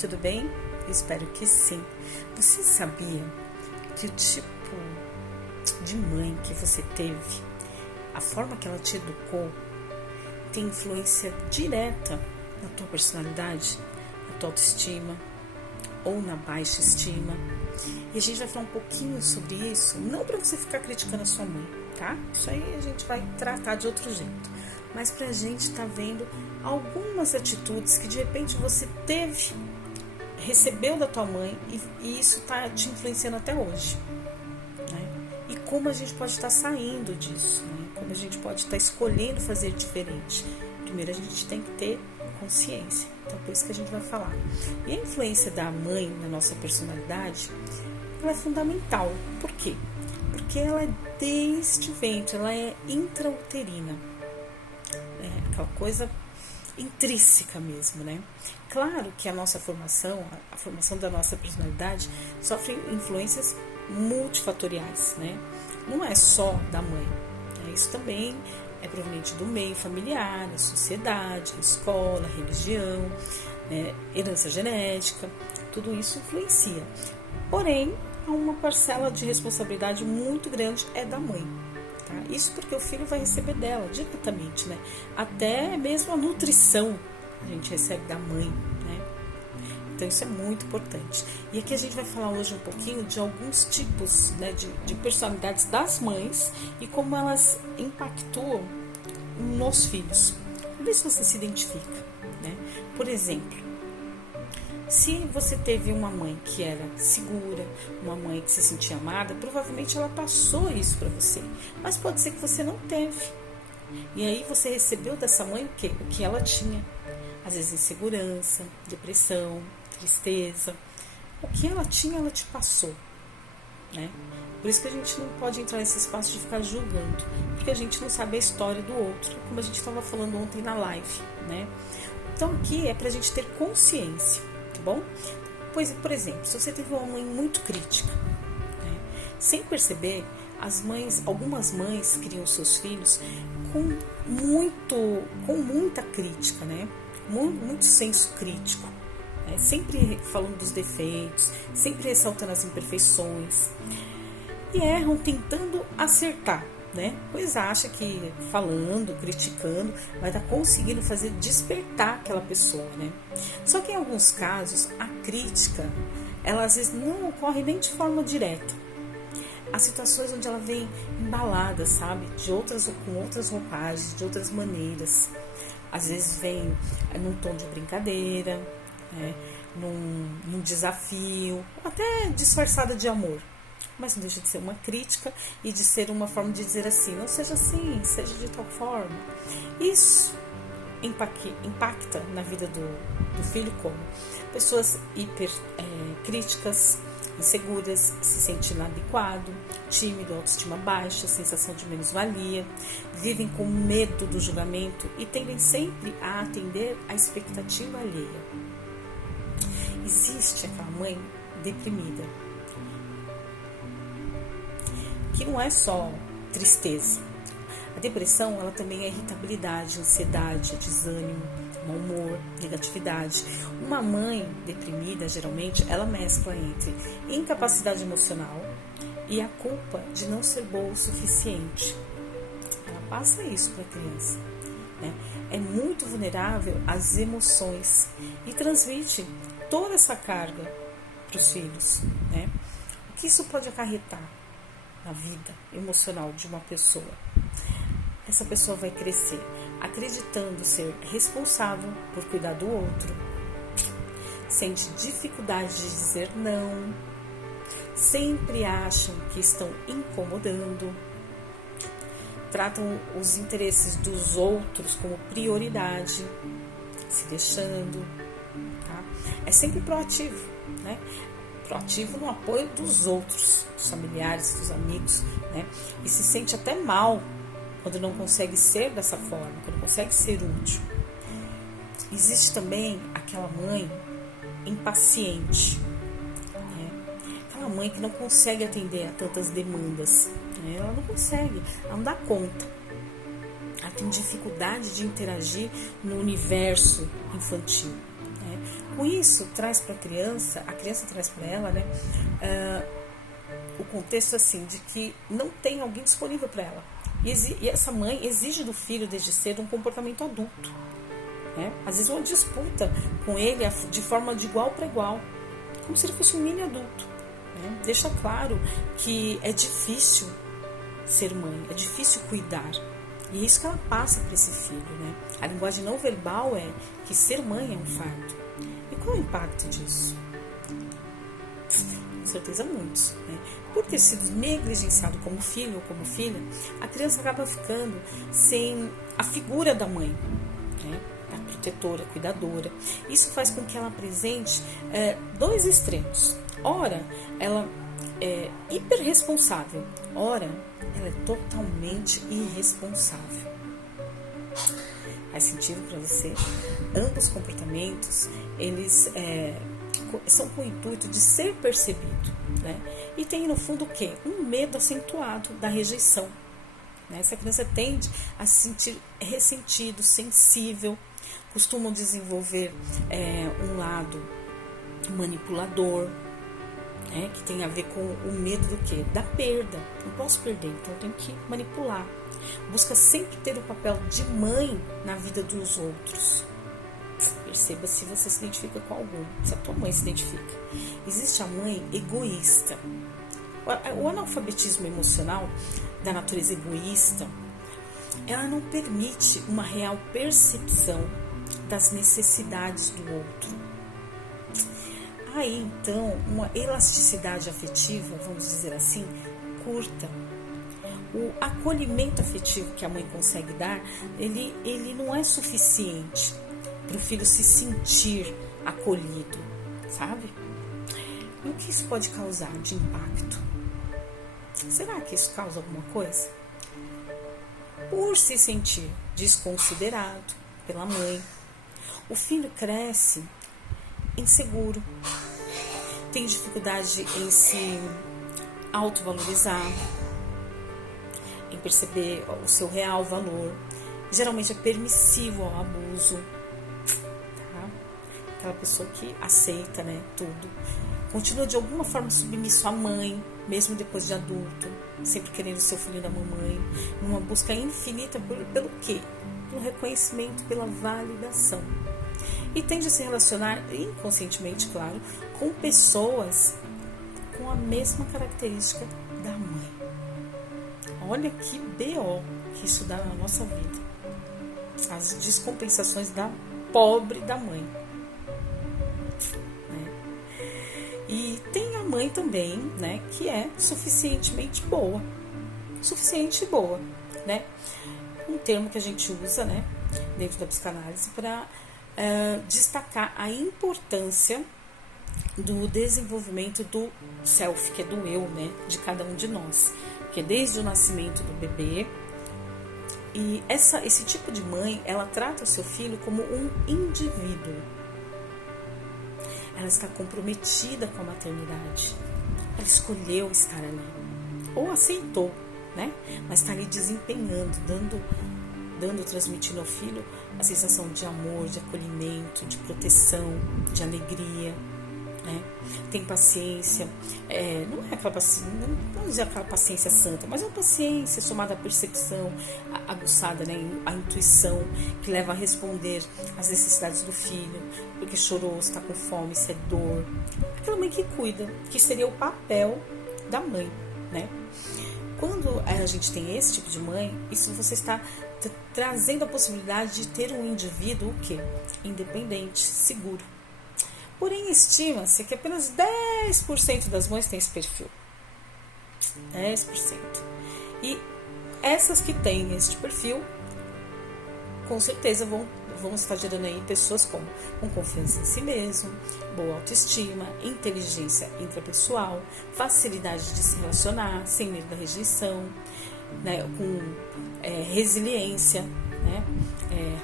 tudo bem? Eu espero que sim. Você sabia que o tipo de mãe que você teve, a forma que ela te educou, tem influência direta na tua personalidade, na tua autoestima ou na baixa estima? E a gente vai falar um pouquinho sobre isso, não para você ficar criticando a sua mãe, tá? Isso aí a gente vai tratar de outro jeito, mas pra gente estar vendo algumas atitudes que de repente você recebeu da tua mãe e isso tá te influenciando até hoje, né? E como a gente pode estar saindo disso, né? Como a gente pode estar escolhendo fazer diferente. Primeiro a gente tem que ter consciência, então por isso que a gente vai falar. E a influência da mãe na nossa personalidade, ela é fundamental. Por quê? Porque ela é desde ventre, ela é intrauterina, aquela coisa intrínseca mesmo, né? Claro que a nossa formação, a formação da nossa personalidade sofre influências multifatoriais, né? Não é só da mãe, né? Isso também é proveniente do meio familiar, da sociedade, da escola, religião, né? Herança genética, tudo isso influencia. Porém, uma parcela de responsabilidade muito grande é da mãe. Isso porque o filho vai receber dela diretamente, né? Até mesmo a nutrição a gente recebe da mãe, né? Então isso é muito importante. E aqui a gente vai falar hoje um pouquinho de alguns tipos, né, de personalidades das mães e como elas impactuam nos filhos. Vê se você se identifica, né? Por exemplo, se você teve uma mãe que era segura, uma mãe que se sentia amada, provavelmente ela passou isso para você. Mas pode ser que você não teve. E aí você recebeu dessa mãe o quê? O que ela tinha. Às vezes insegurança, depressão, tristeza. O que ela tinha, ela te passou, né? Por isso que a gente não pode entrar nesse espaço de ficar julgando, porque a gente não sabe a história do outro, como a gente estava falando ontem na live, né? Então aqui é pra gente ter consciência. Bom? Pois, por exemplo, se você teve uma mãe muito crítica, né, sem perceber, algumas mães criam seus filhos com muita crítica, né, muito senso crítico, né, sempre falando dos defeitos, sempre ressaltando as imperfeições e erram tentando acertar, né? Pois acha que falando, criticando, vai estar conseguindo fazer despertar aquela pessoa, né? Só que em alguns casos, a crítica, ela às vezes não ocorre nem de forma direta. Há situações onde ela vem embalada, sabe? Com outras roupagens, de outras maneiras. Às vezes vem num tom de brincadeira, né? num desafio, até disfarçada de amor. Mas não deixa de ser uma crítica e de ser uma forma de dizer assim, não seja assim, seja de tal forma. Isso impacta na vida do filho como pessoas críticas, inseguras, se sentindo inadequado, tímido, autoestima baixa, sensação de menos-valia, vivem com medo do julgamento e tendem sempre a atender à expectativa alheia. Existe aquela mãe deprimida, que não é só tristeza. A depressão, ela também é irritabilidade, ansiedade, desânimo, mau humor, negatividade. Uma mãe deprimida, geralmente, ela mescla entre incapacidade emocional e a culpa de não ser boa o suficiente. Ela passa isso para a criança, né? É muito vulnerável às emoções e transmite toda essa carga para os filhos, né? O que isso pode acarretar na vida emocional de uma pessoa? Essa pessoa vai crescer acreditando ser responsável por cuidar do outro, sente dificuldade de dizer não, sempre acham que estão incomodando, tratam os interesses dos outros como prioridade, se deixando, tá? É sempre proativo, né? Proativo no apoio dos outros, dos familiares, dos amigos, né? E se sente até mal quando não consegue ser dessa forma, quando não consegue ser útil. Existe também aquela mãe impaciente, né? Aquela mãe que não consegue atender a tantas demandas, né? Ela não consegue, ela não dá conta. Ela tem dificuldade de interagir no universo infantil, né? Com isso, traz para a criança traz para ela, né, o contexto assim, de que não tem alguém disponível para ela. E essa mãe exige do filho, desde cedo, um comportamento adulto. Né? Às vezes uma disputa com ele de forma de igual para igual, como se ele fosse um mini adulto. Né? Deixa claro que é difícil ser mãe, é difícil cuidar. E é isso que ela passa para esse filho. Né? A linguagem não verbal é que ser mãe é um fardo. E qual é o impacto disso? Com certeza muitos. Né? Por ter sido negligenciado como filho ou como filha, a criança acaba ficando sem a figura da mãe, né? A protetora, a cuidadora. Isso faz com que ela apresente dois extremos. Ora, ela é hiperresponsável, ora, ela é totalmente irresponsável. Faz sentido para você? Ambos comportamentos, eles são com o intuito de ser percebido, né? E tem no fundo o quê? Um medo acentuado da rejeição, né? Essa criança tende a se sentir ressentido, sensível, costumam desenvolver um lado manipulador, né? Que tem a ver com o medo do quê? Da perda. Não posso perder, então eu tenho que manipular. Busca sempre ter o papel de mãe na vida dos outros. Perceba se você se identifica com algum, se a tua mãe se identifica. Existe a mãe egoísta. O analfabetismo emocional da natureza egoísta, ela não permite uma real percepção das necessidades do outro. Aí então uma elasticidade afetiva, vamos dizer assim, curta. O acolhimento afetivo que a mãe consegue dar, ele não é suficiente para o filho se sentir acolhido, sabe? E o que isso pode causar de impacto? Será que isso causa alguma coisa? Por se sentir desconsiderado pela mãe, o filho cresce inseguro, tem dificuldade em se autovalorizar, em perceber o seu real valor, geralmente é permissivo ao abuso, tá? Aquela pessoa que aceita, né, tudo, continua de alguma forma submisso à mãe, mesmo depois de adulto, sempre querendo ser o filho da mamãe, numa busca infinita pelo quê? Pelo reconhecimento, pela validação. E tende a se relacionar, inconscientemente, claro, com pessoas com a mesma característica da mãe. Olha que BO que isso dá na nossa vida. As descompensações da pobre da mãe. Né? E tem a mãe também, né, que é suficientemente boa. Suficiente boa, né? Um termo que a gente usa, né, dentro da psicanálise para destacar a importância do desenvolvimento do self, que é do eu, né, de cada um de nós, que é desde o nascimento do bebê. E esse tipo de mãe, ela trata o seu filho como um indivíduo. Ela está comprometida com a maternidade. Ela escolheu estar ali, ou aceitou, né? Mas está ali desempenhando, transmitindo ao filho a sensação de amor, de acolhimento, de proteção, de alegria, né? Tem paciência, não é aquela paciência, não dizer aquela paciência santa, mas é uma paciência somada à percepção aguçada, né? A intuição que leva a responder às necessidades do filho, porque chorou, está com fome, isso é dor. Aquela mãe que cuida, que seria o papel da mãe, né? Quando a gente tem esse tipo de mãe, isso você está trazendo a possibilidade de ter um indivíduo o quê? Independente, seguro. Porém, estima-se que apenas 10% das mães têm esse perfil. 10%. E essas que têm este perfil, com certeza vão estar gerando aí pessoas com confiança em si mesmo, boa autoestima, inteligência intrapessoal, facilidade de se relacionar, sem medo da rejeição, né, com resiliência, né,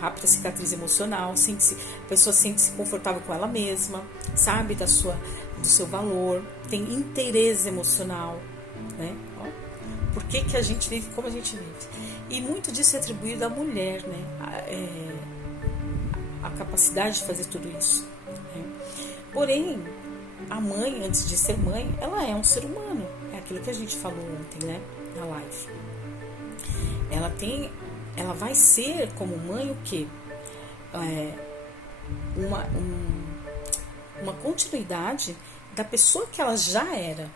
rápida cicatriz emocional, a pessoa sente-se confortável com ela mesma, sabe do seu valor, tem interesse emocional, né? Por que a gente vive como a gente vive? E muito disso é atribuído à mulher, né? A capacidade de fazer tudo isso. Né? Porém, a mãe, antes de ser mãe, ela é um ser humano. É aquilo que a gente falou ontem, né? Na live. Ela vai ser como mãe o quê? Uma continuidade da pessoa que ela já era.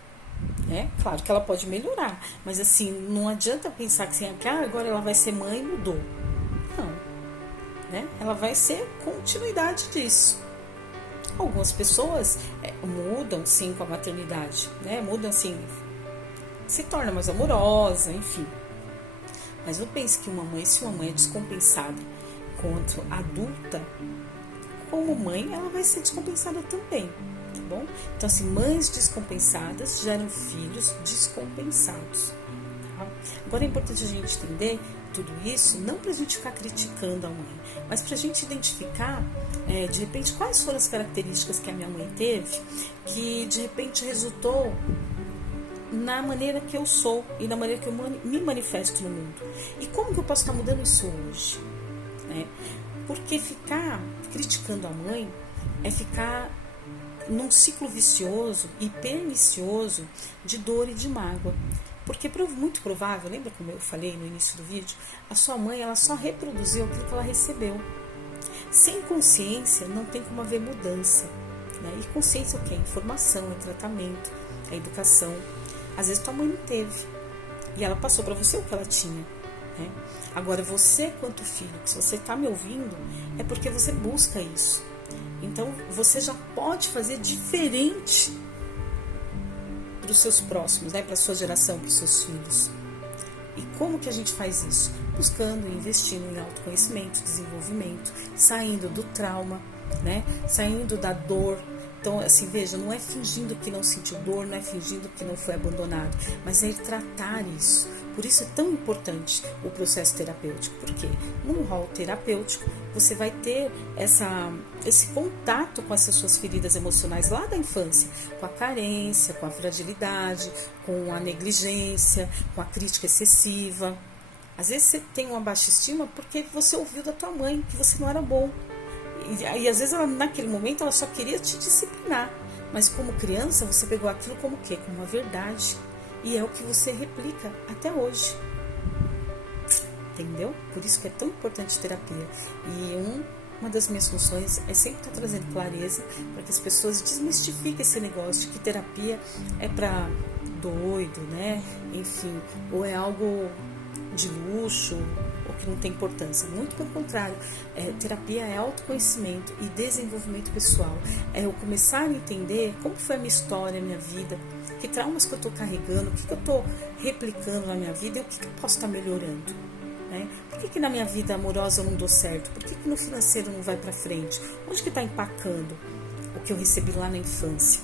Né? Claro que ela pode melhorar, mas assim, não adianta pensar que assim, agora ela vai ser mãe e mudou. Não. Né? Ela vai ser continuidade disso. Algumas pessoas mudam sim com a maternidade, né? Mudam assim, se torna mais amorosa, enfim. Mas eu penso que se uma mãe é descompensada quanto adulta, como mãe, ela vai ser descompensada também, tá bom? Então, assim, mães descompensadas geram filhos descompensados. Tá? Agora é importante a gente entender tudo isso, não para a gente ficar criticando a mãe, mas para a gente identificar, de repente, quais foram as características que a minha mãe teve, que de repente resultou na maneira que eu sou e na maneira que eu me manifesto no mundo. E como que eu posso estar mudando isso hoje? Né? Porque ficar criticando a mãe é ficar num ciclo vicioso e pernicioso de dor e de mágoa. Porque muito provável, lembra como eu falei no início do vídeo? A sua mãe ela só reproduziu aquilo que ela recebeu. Sem consciência não tem como haver mudança. Né? E consciência é o quê? Informação, é tratamento, é educação. Às vezes tua mãe não teve. E ela passou para você o que ela tinha. Né? Agora você, quanto filho, que se você está me ouvindo, é porque você busca isso. Então você já pode fazer diferente para os seus próximos, né? Para a sua geração, para os seus filhos. E como que a gente faz isso? Buscando e investindo em autoconhecimento, desenvolvimento, saindo do trauma, né? Saindo da dor. Então, assim, veja, não é fingindo que não sentiu dor, não é fingindo que não foi abandonado, mas é ir tratar isso. Por isso é tão importante o processo terapêutico, porque num rol terapêutico você vai ter esse contato com essas suas feridas emocionais lá da infância, com a carência, com a fragilidade, com a negligência, com a crítica excessiva. Às vezes você tem uma baixa estima porque você ouviu da tua mãe que você não era bom. E às vezes ela, naquele momento ela só queria te disciplinar, mas como criança você pegou aquilo como o quê? Como uma verdade, e é o que você replica até hoje, entendeu? Por isso que é tão importante terapia. E uma das minhas funções é sempre estar trazendo clareza para que as pessoas desmistifiquem esse negócio de que terapia é para doido, né? Enfim, ou é algo de luxo, ou que não tem importância. Muito pelo contrário, terapia é autoconhecimento e desenvolvimento pessoal. É eu começar a entender como foi a minha história, a minha vida, que traumas que eu estou carregando, o que eu estou replicando na minha vida e o que eu posso estar melhorando. Né? Por que na minha vida amorosa eu não dou certo? Por que no financeiro não vai para frente? Onde que está empacando o que eu recebi lá na infância?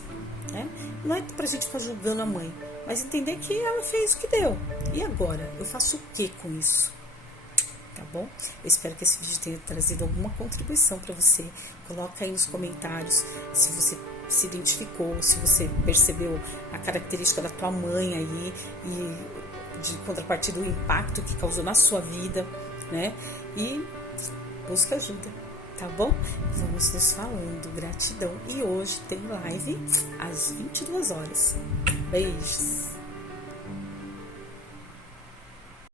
Né? Não é pra gente ficar julgando a mãe, mas entender que ela fez o que deu. E agora? Eu faço o que com isso? Tá bom? Eu espero que esse vídeo tenha trazido alguma contribuição para você. Coloca aí nos comentários se você se identificou, se você percebeu a característica da tua mãe aí e de contrapartida o impacto que causou na sua vida, né? E busca ajuda, tá bom? Vamos nos falando, gratidão. E hoje tem live às 22 horas. Beijos!